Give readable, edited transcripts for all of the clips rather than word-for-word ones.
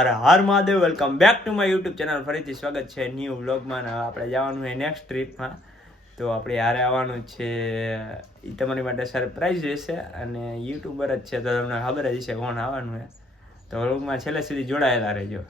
અરે હર Mahadev, welcome back to my YouTube channel. ફરીથી સ્વાગત છે ન્યૂ વ્લોગમાં. આપણે જવાનું છે નેક્સ્ટ ટ્રીપમાં, તો આપણે હારે આવવાનું છે. એ તમારી માટે સરપ્રાઈઝ રહેશે અને યુટ્યુબર જ છે તો તમને ખબર જ હશે કોણ આવવાનું છે. તો વ્લોગમાં છેલ્લે સુધી જોડાયેલા રહેજો.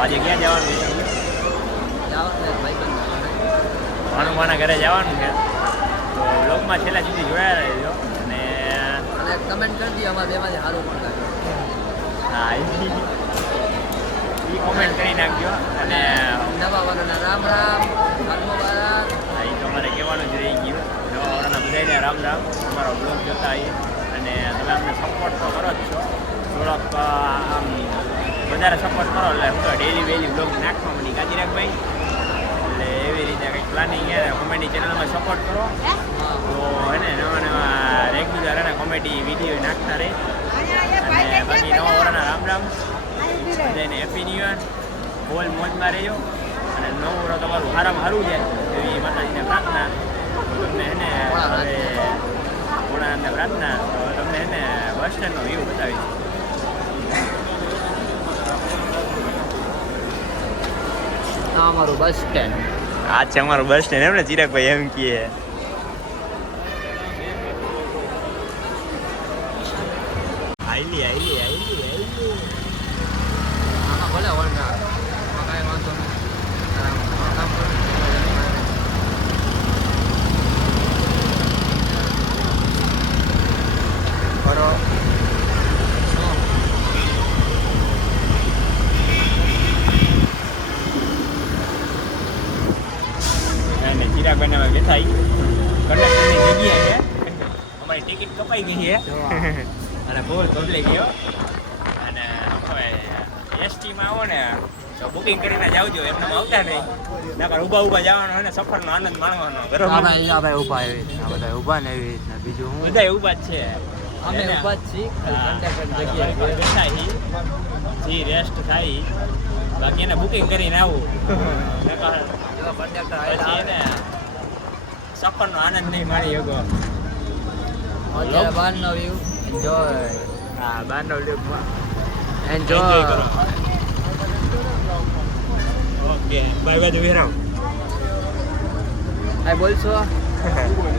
આજે ક્યાં જવાનું છે? ભાનુમાના ઘરે જવાનું છે. તો વ્લોગમાં છેલ્લા સુધી જોડાયા રહેજો અને કમેન્ટ કરી દઈએ અમારે બેમાંથી સારું પણ લાગે. હા, એ કોમેન્ટ કરી નાખજો. અને નવા વાળાના રામ રામ, સાલ મુબારક. એ તો અમારે કહેવાનું જ રહી ગયું. નવા વાળાના બધાને રામ રામ. અમારો બ્લોગ જોતા આવીએ અને તમે અમને સપોર્ટ તો કરો જ છો. થોડોક આમ વધારે સપોર્ટ કરો એટલે હું તો ડેલી બ્લોગ નાખવા મળી કાજીરાગભાઈ. એટલે એવી રીતે કંઈક પ્લાનિંગ છે. કોમેડી ચેનલમાં સપોર્ટ કરો તો એને નવા રેગ્યુલર એને કોમેડી વિડીયો નાખતા રહે. અને બાકી નવા વર્ષના રામ રામ, બધાને હેપી ન્યૂ યર. બોલ મોજમાં રહેજો અને નવું વર્ષ તમારું સારામાં સારું જાય એવી માતાજીને પ્રાર્થના. તમને એને ભોળાનાથને પ્રાર્થના. તો તમને એને બસ સ્ટેન્ડનો વ્યૂ બતાવીશ. અમારું બસ સ્ટેન્ડ. આ છે અમારું બસ સ્ટેન્ડ. એમ ને ચિરાગભાઈ એમ કહે. આઈલી આમાં ભલે વળના કાંઈ વાંધો નહીં. ચિરાગભાઈને અમે બેઠા કંડક્ટરની જગ્યા છે. અમારી ટિકિટ કપાઈ ગઈ છે અને બહુ બદલાઈ ગયો. અને એસટીમાં આવો ને તો બુકિંગ કરીને જ આવજો, એમને આવતા નહીં. નકર ઊભા જવાનો અને સફરનો આનંદ માણવાનો. બરોબર, આપણે ઊભા એવી રીતના બધા ઊભા ને એવી રીતના. બીજું હું બધા ઊભા જ છે. અમે ઊભા જ છીએ. જગ્યાએ બેઠા છીએ, જે રેસ્ટ થાય. બાકી એને બુકિંગ કરીને આવું પછી એને સફરનો આનંદ નહીં માણી શકો. અત્યારે બહારનો વ્યૂ એન્જોય. હા, બહારનો વ્યૂ એન્જોય કરો. ઓકે, બાય બાય વિરામ. કાંઈ બોલશો?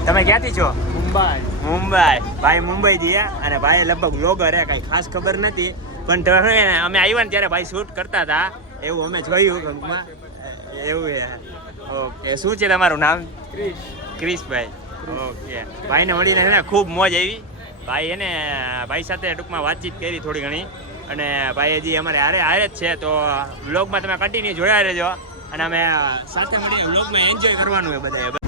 તમે ક્યાંથી છો? મુંબઈ. ભાઈ મુંબઈ ગયા અને ભાઈ લગભગ બ્લોગર હે, કઈ ખાસ ખબર નથી. પણ તમે અમે આવ્યા ને ત્યારે ભાઈ શૂટ કરતા હતા એવું અમે જોયું ગંગમાં. એવું છે. ઓકે, શું છે તમારું નામ? ક્રિશભાઈ. ઓકે, ભાઈને મળીને છે ને ખૂબ મોજ આવી. ભાઈ એને ભાઈ સાથે ટૂંકમાં વાતચીત કરી થોડી ઘણી. અને ભાઈ હજી અમારે હારે જ છે. તો વ્લોગમાં તમે કન્ટિન્યુ જોયા રહેજો અને અમે સાથે મળીને વ્લોગમાં એન્જોય કરવાનું હોય બધાએ.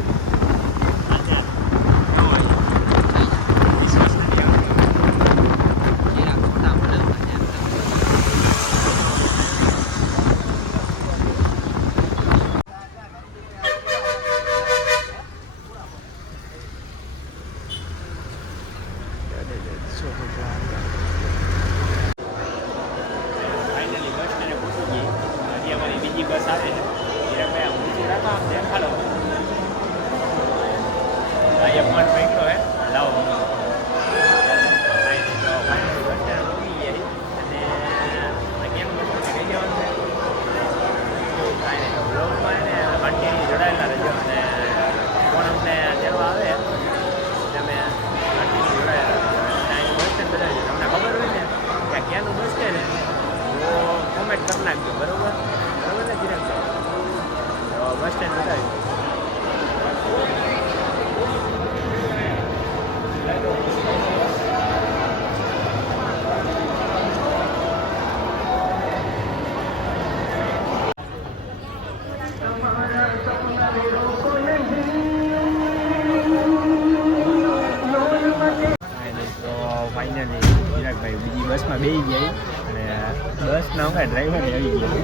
બસ આવે છે. દેખાડો ભાઈ અપમાન પૈકડો હે લાવો. જોડાયેલા રહેજો અને ફોન અમને જેવો આવે તમે જોડાયેલા તમને ખબર બરોબર બરોબર ને ચિરાગભાઈ તો બસ સ્ટેન્ડ બતાવ્યું ફાઇનલી ચિરાગભાઈ બીજી બસમાં બેસી ગયા અને બસના કાંઈ ડ્રાઈવર આવી ગયા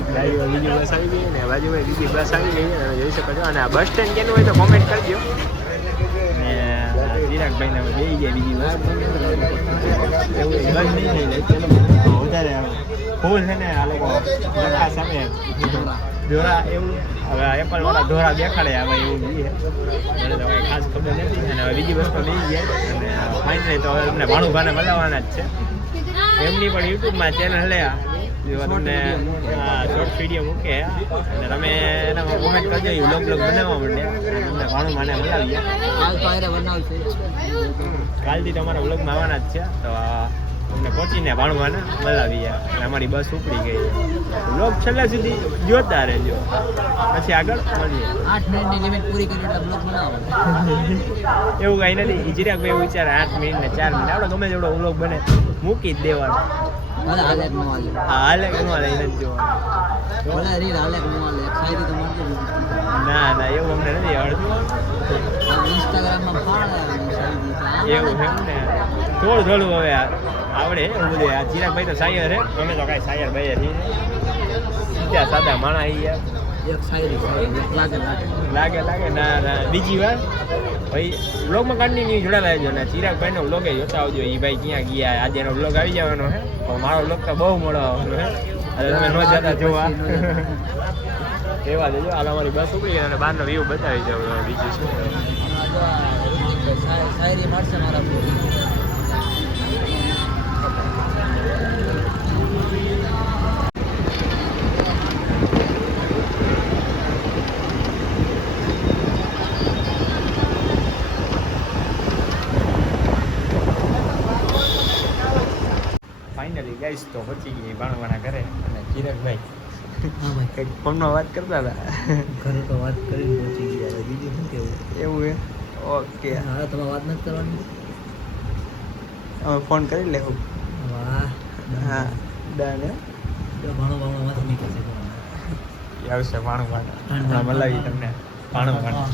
ડ્રાઈવર બીજી બસ આવી ગઈ ને બાજુમાં બીજી બસ આવી ગઈ અને જોઈ શકો છો અને આ બસ સ્ટેન્ડ કેનું હોય તો કોમેન્ટ કરજો અને ચિરાગભાઈને બેસી ગયા બીજી બસ એવું બંધ નહીં થઈ વધારે ફૂલ છે ને આ લોકો લખા સામે ધોરા એવું હવે એપલવાળા ધોરા દેખાડે હવે એવું જોઈએ મને તો કંઈ ખાસ ખબર નથી અને હવે બીજી બસમાં બેસી ગયા અને ફાઇનલી તો હવે તમને ભાણુભાને બોલાવવાના જ છે એમની પણ યુટ્યુબમાં ચેનલ લે જો તમને શોર્ટ વિડીયો મૂકે અને તમે એનામાં કોમેન્ટ કરજો એ બ્લોગ બનાવવા માંડે તમને ભાણુભાને બોલાવીએ કાલથી તમારા બ્લોગમાં આવવાના જ છે તો તમને પહોંચીને ભાણુભાને બોલાવીએ અને અમારી બસ ઉપડી ગઈ બ્લોગ છેલ્લા સુધી જોતા રહેજો પછી આગળ મળીએ 8 મિનિટની લિમિટ પૂરી કરી એટલે બ્લોગ બનાવો એવું કાંઈ નથી એ ચિરાગભાઈ એવું વિચારે 8 મિનિટ ને 4 મિનિટ આપણે ગમે તેવડો બ્લોગ બને મૂકી જ દેવાનો હાલે નો હાલે કે ન હાલે એ નથી જોવાનું બોલા રીલ હાલે કે નો હાલે સાઈડ તો મને ના ના એવું અમને નથી આવડતું ઇન્સ્ટાગ્રામમાં ફાળે એવું છે ને થોડું થોડું હવે આવડે એવું બધું આ ચિરાગભાઈ તો સાયર હે અમે તો કાંઈ સાયર ભાઈ છીએ સીધા સાદા માણા આવી એક સાઈડ લાગે લાગે લાગે ના ના બીજી વાર ભાઈ બ્લોગમાં કન્ટિન્યુ જોડાયેલા રહેજો ને ચિરાગભાઈનો બ્લોગ જોતા આવજો એ ભાઈ ક્યાં ગયા આજે એનો બ્લોગ આવી જવાનો હે પણ મારો બ્લોગ તો બહુ મોડો આવવાનો હે એટલે તમે ન જતા જોવા એવા દેજો હાલ અમારી બસ ઉપડી અને બહારનો વ્યૂ બતાવી જાવ બીજું શું શાયરી મારશે મારા ફાઇનલી ગાઈસ તો પહોંચી ગઈ ભાણવાના ઘરે અને ચિરાગભાઈ હા ભાઈ કંઈક ફોનમાં વાત કરતા હતા ઘરે તો વાત કરીને પહોંચી ગયા બીજું શું કેવું એવું હે ઓકે હા તમે વાત નથી કરવાની હવે ફોન કરી લેવું વાહ હા ડન હે ભાણો ભાણો વાત નીકળશે એ આવશે ભાણવાના બોલાવી તમને ભાણવાના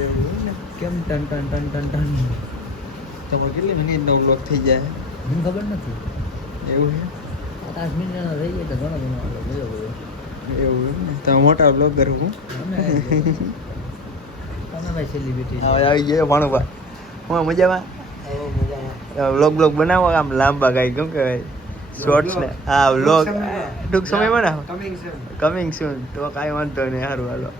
એવું ને કેમ ton ton ton ton ton તમારે કેટલી મિનિટનો બ્લોગ થઈ જાય મને ખબર નથી એવું છે 5 મિનિટ રહી જાય તો ઘણો ઘણો આગળ ગયો એવું એમ ને તમે મોટા બ્લોગર હું તમે ભાઈ સેલિબ્રિટી હવે આવી ગયો ભાણુભા હું મજામાં બ્લોગ બનાવો આમ લાંબા કાંઈ કેમ કહેવાય શોર્ટ્સ ને હા બ્લોગ ટૂંક સમયમાં ના કમિંગ સૂન તો કાંઈ વાંધો નહીં સારું હાલો